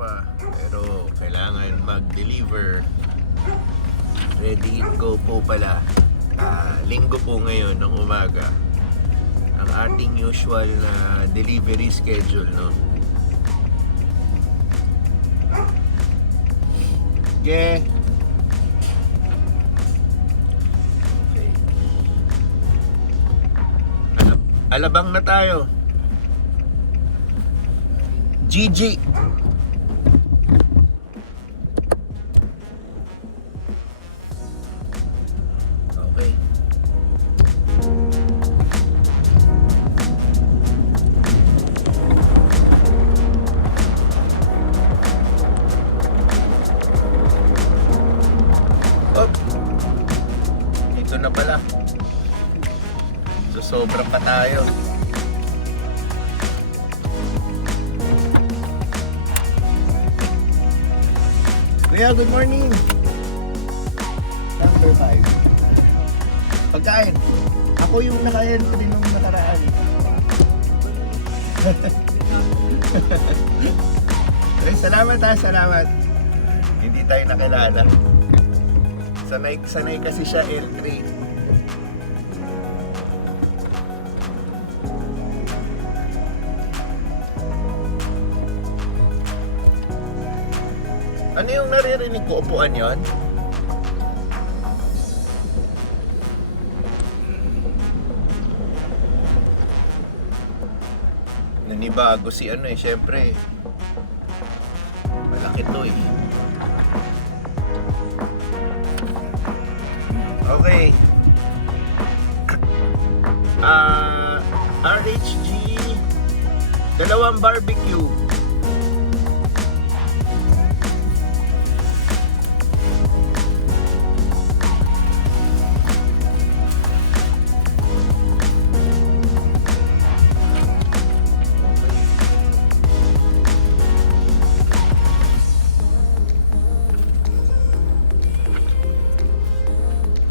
pa. Pero kailangan mag-deliver. Ready go po pala. Ah, linggo po ngayon ng umaga. Ang ating usual na delivery schedule, no? Yeah. Okay. Alab- alabang na tayo. GG. Kuya, good morning. Number 5. Pagkain. Ako yung nakain ko din nung nakaraan. Ay, salamat ha, salamat. Hindi tayo nakilala. Sanay, sanay kasi siya L3. Ano yung naririnig ko? Upuan yon? Nanibago si ano eh, syempre. Malaki to eh. Okay. Ah, RHG dalawang barbecue.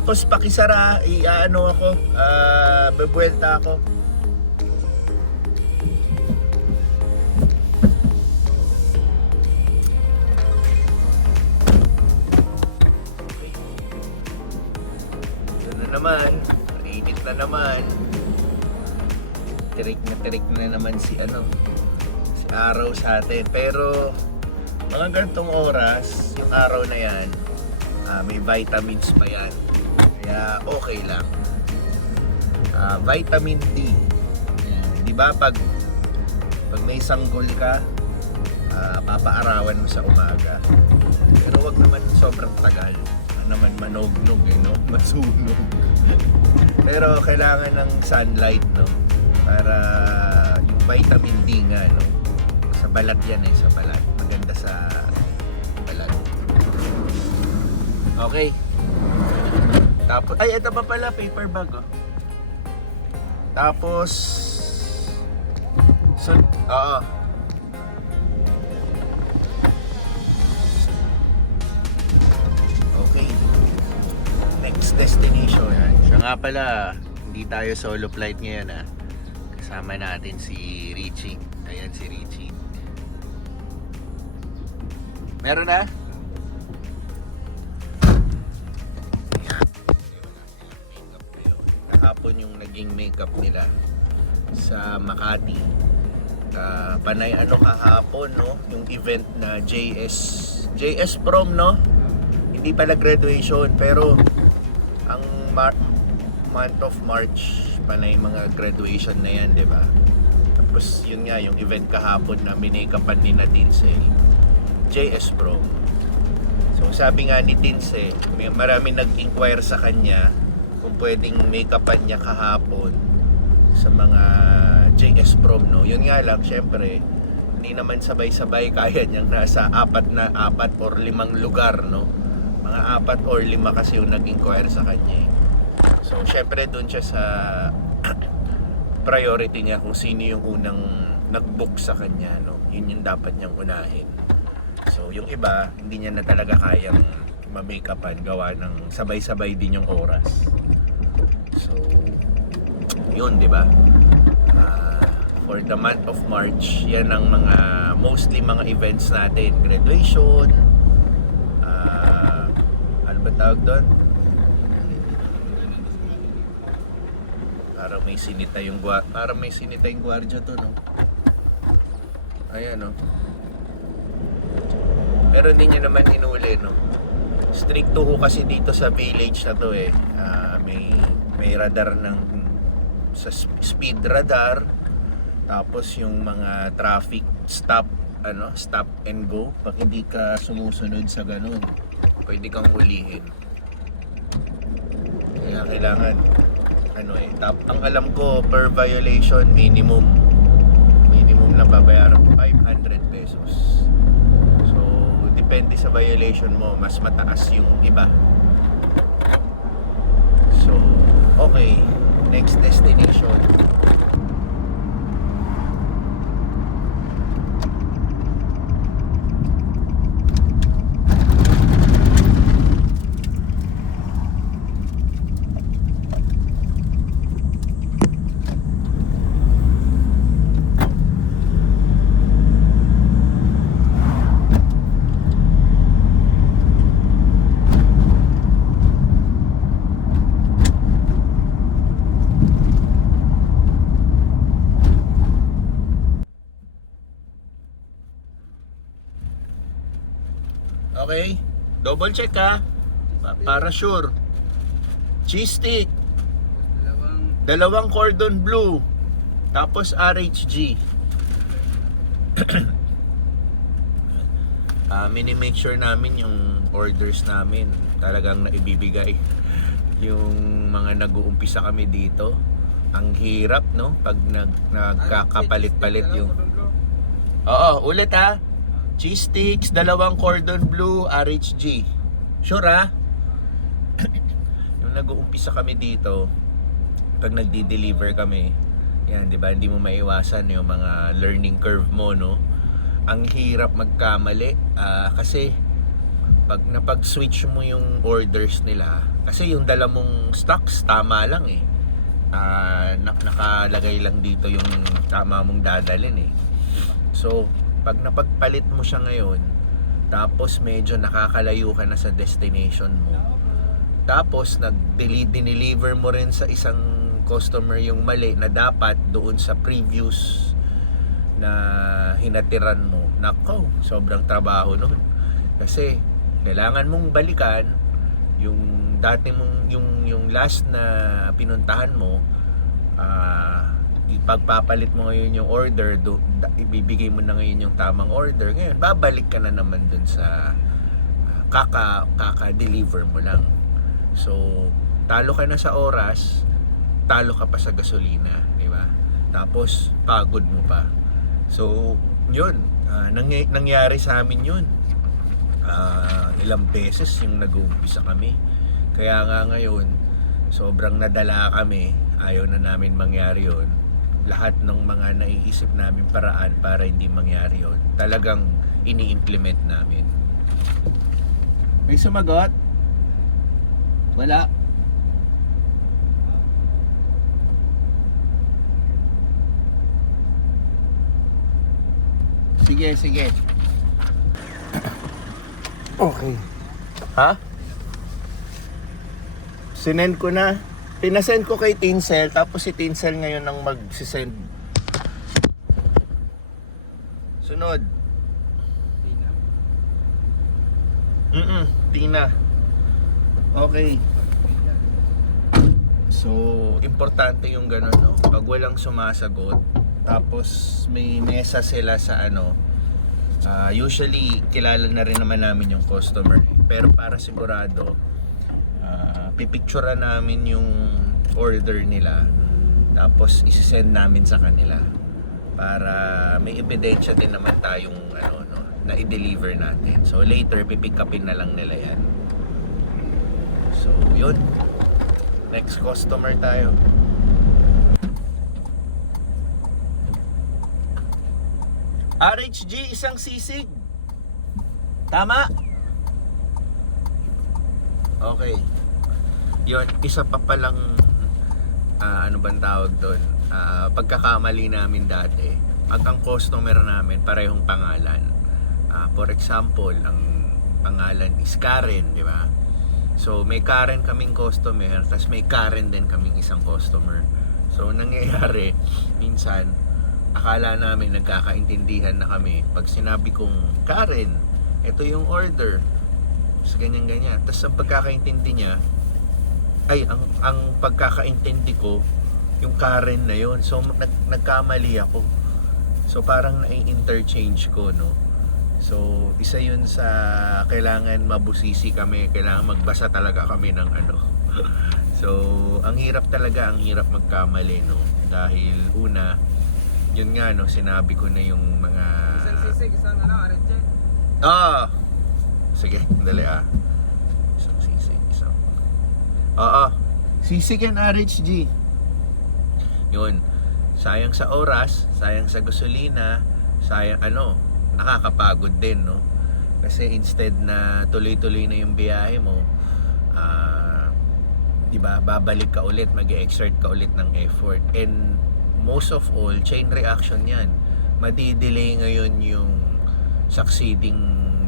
Tapos pakisara, i-ano ako, ah, bebuelta ako. Na naman, init na naman. Tirik na tirik na naman si ano, si araw sa atin. Pero mga ganitong oras, yung araw na yan, ah, may vitamins pa yan. Kaya okay lang. Ah, vitamin D. Di ba pag pag may sanggol ka, ah, papaarawan mo sa umaga. Pero wag naman sobrang tagal. Ano naman manognog eh, no? Masunog. Pero kailangan ng sunlight, no? Para yung vitamin D nga, no? Sa balat yan eh, sa balat. Maganda sa balat. Okay. Tapos, ay, ito pa pala, paper bag, oh. Tapos, so, oo. Okay. Next destination. Yan. Siya nga pala, hindi tayo solo flight ngayon, ah. Kasama natin si Richie. Ayan si Richie. Meron na? Kahapon yung naging makeup nila sa Makati. Ah, panay ano kahapon no, yung event na JS JS prom no. Hindi pala graduation pero ang Mar- month of March panay mga graduation na yan, 'di ba? Tapos yun nga yung event kahapon na minakapan ni na Tinsel. JS prom. So sabi nga ni Tinse, may marami nag-inquire sa kanya pwedeng make-upan niya kahapon sa mga JS prom no. Yun nga lang, syempre, hindi naman sabay-sabay kaya niyang nasa apat na apat or limang lugar no. Mga apat or lima kasi yung nag-inquire sa kanya. eh. So syempre doon siya sa priority niya kung sino yung unang nag-book sa kanya no. Yun yung dapat niyang unahin. So yung iba, hindi niya na talaga kayang ma-makeupan gawa ng sabay-sabay din yung oras. So, yun, di ba? Ah, for the month of March. Yan ang mga mostly mga events natin. Graduation, ah, ano ba tawag doon? Para may sinita yung gwa para may sinita yung gwardiya to, no? Ayan, no? Pero hindi niya naman inuli, no? Stricto ho kasi dito sa village na to eh. Ah, may radar ng sa sp- speed radar tapos yung mga traffic stop ano stop and go pag hindi ka sumusunod sa ganun pwede kang hulihin. Kaya kailangan ano eh tap ang alam ko per violation minimum minimum na babayaran 500 pesos. So depende sa violation mo mas mataas yung iba so okay. Next destination Okay? Double check ha. Pa- para sure. Cheese stick. Dalawang Dalawang cordon blue. Tapos RHG. Ah, mini-make sure namin yung orders namin talagang naibibigay. Yung mga nag-uumpisa kami dito, ang hirap no pag nag nagkakapalit-palit yung Oo, ulit ha. Cheese sticks, dalawang cordon blue, RHG. Sure ha? yung nag-uumpisa kami dito, pag nagdi-deliver kami, yan, di ba, hindi mo maiwasan yung mga learning curve mo, no? Ang hirap magkamali ah, kasi pag napag-switch mo yung orders nila, kasi yung dala mong stocks, tama lang eh. Ah, nak- nakalagay lang dito yung tama mong dadalhin eh. So, pag napagpalit mo siya ngayon, tapos medyo nakakalayo ka na sa destination mo, tapos nag-deliver mo rin sa isang customer yung mali na dapat doon sa previous na hinatiran mo, nako, sobrang trabaho nun. Kasi, kailangan mong balikan yung dati mong, yung, yung last na pinuntahan mo, ah, ipagpapalit mo ngayon yung order, do, ibibigay mo na ngayon yung tamang order. Ngayon, babalik ka na naman dun sa ah, kaka, kaka-deliver mo lang. So, talo ka na sa oras, talo ka pa sa gasolina, di ba? Tapos, pagod mo pa. So, yun. ah, nangy- nangyari sa amin yun. Ah, ilang beses yung nag-uumpisa kami. Kaya nga ngayon, sobrang nadala kami. Ayaw na namin mangyari yun. Lahat ng mga naiisip namin paraan para hindi mangyari yun, talagang ini-implement namin. May sumagot? Wala. Sige, sige. Okay. Ha? Sinend ko na. Pinasend ko kay Tinsel, tapos si Tinsel ngayon ang magsisend. Sunod. Tina. Mm Tina. Okay. So, importante yung ganun, no? Pag walang sumasagot, tapos may mesa sila sa ano, ah, usually kilala na rin naman namin yung customer. Pero para sigurado, pipicturean namin yung order nila, tapos isisend namin sa kanila para may ebidensya din naman tayong ano no na i-deliver natin. So later pipick upin na lang nila 'yan. So yun. Next customer tayo. RHG isang sisig. Tama? Okay. Yun, isa pa palang ah, ano bang tawag doon? ah, pagkakamali namin dati, pag ang customer namin parehong pangalan. Ah, for example, ang pangalan is Karen, di ba? So, may Karen kaming customer, tapos may Karen din kaming isang customer. So, nangyayari, minsan, akala namin nagkakaintindihan na kami. Pag sinabi kong, Karen, ito yung order. Tapos ganyan-ganyan. Tapos ang pagkakaintindi niya, ay, ang, ang pagkakaintindi ko, yung Karen na yon So, nag, nagkamali ako. So, parang nai-interchange ko, no? So, isa yun sa kailangan mabusisi kami, kailangan magbasa talaga kami ng ano. so, ang hirap talaga, ang hirap magkamali, no? Dahil una, yun nga, no, sinabi ko na yung mga... Isang sisig, isang ano, RJ. Ah! Sige, dali ah. Oo. Sisig and RHG. Yun. Sayang sa oras, sayang sa gasolina, sayang ano, nakakapagod din, no? Kasi instead na tuloy-tuloy na yung biyahe mo, ah, 'di ba, babalik ka ulit, mag-exert ka ulit ng effort. And most of all, chain reaction 'yan. Madi-delay ngayon yung succeeding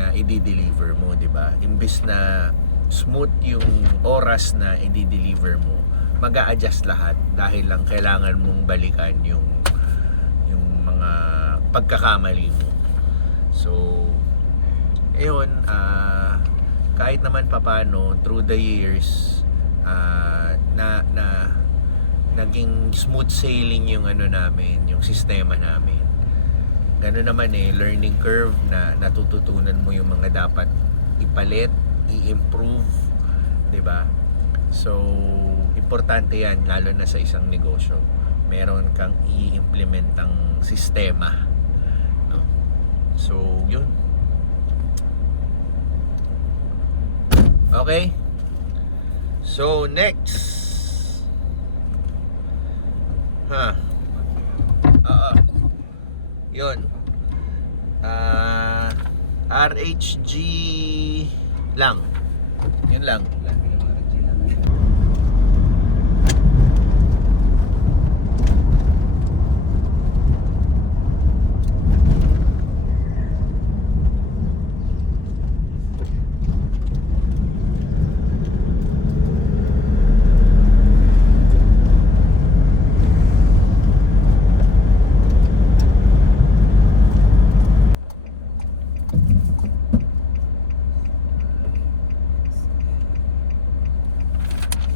na i-deliver mo, 'di ba? Imbis na smooth yung oras na i-deliver mo, mag adjust lahat dahil lang kailangan mong balikan yung yung mga pagkakamali mo. So, ayun, ah, kahit naman papano through the years ah, na na naging smooth sailing yung ano namin, yung sistema namin. Ganun naman eh, learning curve na natututunan mo yung mga dapat ipalit, i-improve, 'di ba? So, importante 'yan lalo na sa isang negosyo. Meron kang i-implement ang sistema. No? So, yun. Okay? So, next. Ha. Oo. Yun. Ah, RHG lang. Yun lang. Ilan bilang RJ lang.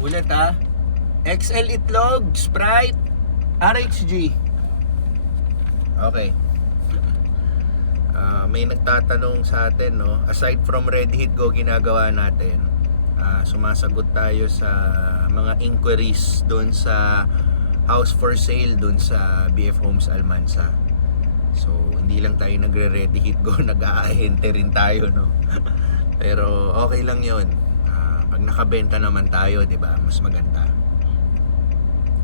Ulit ha. XL itlog, Sprite, RHG. Okay. Ah, may nagtatanong sa atin, no? Aside from Red Hit Go ginagawa natin, ah, sumasagot tayo sa mga inquiries doon sa house for sale doon sa BF Homes Almansa. So, hindi lang tayo nagre-ready hit go, nag-aahente rin tayo, no? Pero okay lang 'yon. Ah, pag nakabenta naman tayo, 'di ba? Mas maganda.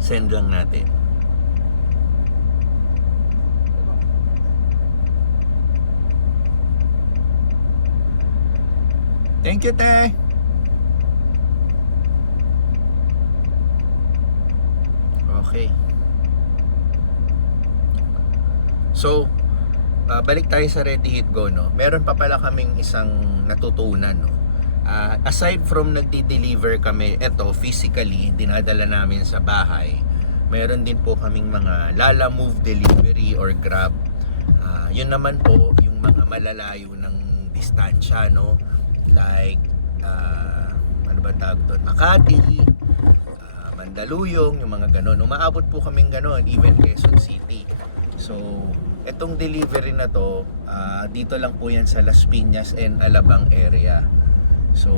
Send natin. Thank you, te. Okay. So, ah, balik tayo sa Ready Hit Go, no? Meron pa pala kaming isang natutunan, no? Ah, aside from nagdi-deliver kami, eto, physically, dinadala namin sa bahay, meron din po kaming mga Lala Move Delivery or Grab. Ah, yun naman po, yung mga malalayo ng distansya, no? Like, ah, ano ba tawag doon? Makati, ah, Mandaluyong, yung mga ganon. Umaabot po kaming ganon, even Quezon City. So, etong delivery na to, ah, dito lang po yan sa Las Piñas and Alabang area. So,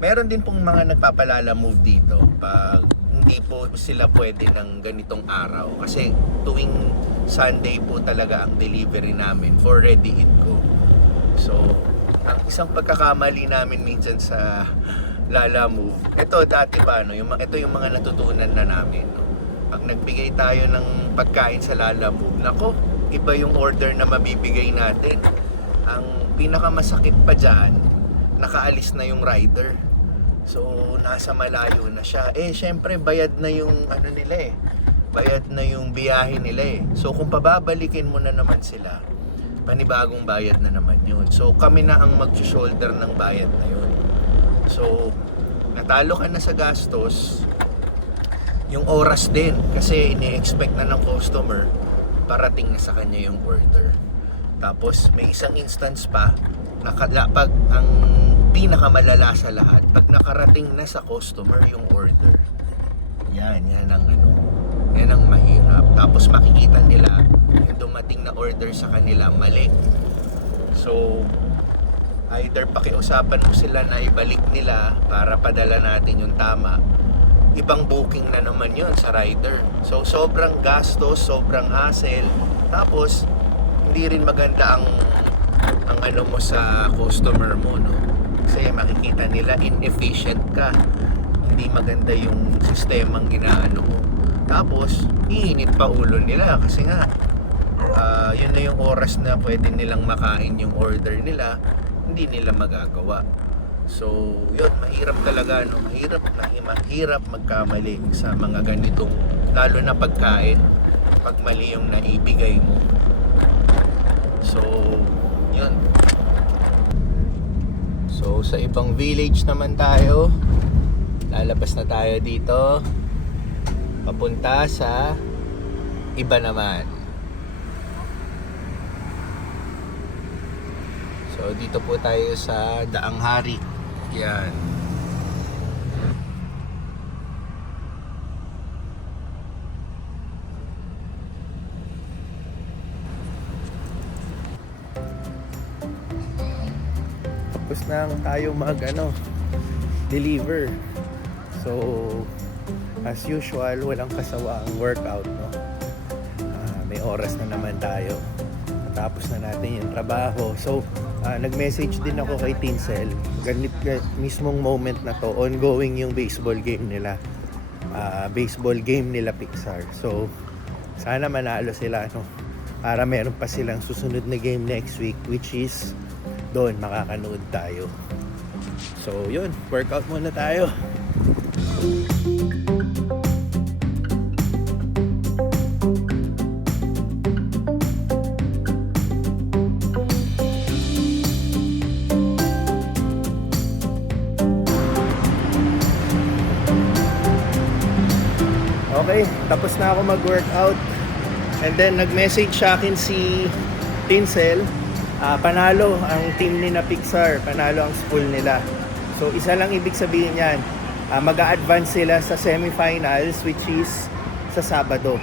meron din pong mga nagpapalala move dito pag hindi po sila pwede ng ganitong araw. Kasi tuwing Sunday po talaga ang delivery namin for Ready Eat Go. So, ang isang pagkakamali namin minsan sa Lala Move, ito dati pa, no, yung, ito yung mga natutunan na namin. No? Pag nagbigay tayo ng pagkain sa Lala Move, nako, iba yung order na mabibigay natin. Ang pinakamasakit pa dyan, nakaalis na yung rider. So, nasa malayo na siya. Eh, syempre, bayad na yung ano nila eh. bayad na yung biyahe nila eh. So kung pababalikin mo na naman sila, panibagong bayad na naman yun. So kami na ang mag-shoulder ng bayad na yun. So natalo ka na sa gastos, yung oras din kasi ini-expect na ng customer parating na sa kanya yung order. Tapos may isang instance pa nakala pag ang pinakamalala sa lahat pag nakarating na sa customer yung order. Yan, yan ang ano. Yan ang mahirap. Tapos makikita nila yung dumating na order sa kanila mali. So either pakiusapan mo sila na ibalik nila para padala natin yung tama ibang booking na naman yun sa rider. So, sobrang gastos, sobrang hassle. Tapos, hindi rin maganda ang ang ano mo sa customer mo, no? Kasi makikita nila inefficient ka. Hindi maganda yung sistemang ginaano mo. Tapos, iinit pa ulo nila kasi nga ah, yun na yung oras na pwede nilang makain yung order nila, hindi nila magagawa. So, yun, mahirap talaga, no? Mahirap, mahi- mahirap magkamali sa mga ganitong, lalo na pagkain, pag mali yung naibigay mo. So, yun. So, sa ibang village naman tayo, lalabas na tayo dito, papunta sa iba naman. So, dito po tayo sa Daang Hari. Yan. Tapos na tayo mag ano, deliver. So, as usual, walang kasawaang workout, no? Ah, may oras na naman tayo. Tapos na natin yung trabaho. So, ah, nag-message din ako kay Tinsel. Ganit ga- mismong moment na to, ongoing yung baseball game nila. Ah, baseball game nila Pixar. So, sana manalo sila, no? Para meron pa silang susunod na game next week, which is doon makakanood tayo. So, yun. Workout muna tayo. Okay, tapos na ako mag-workout. And then nag-message sa akin si Tinsel. Ah, panalo ang team ni na Pixar, panalo ang school nila. So isa lang ibig sabihin niyan. Ah, mag-a-advance sila sa semifinals which is sa Sabado.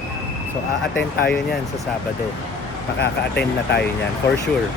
So a-attend tayo niyan sa Sabado. Makaka-attend na tayo niyan for sure.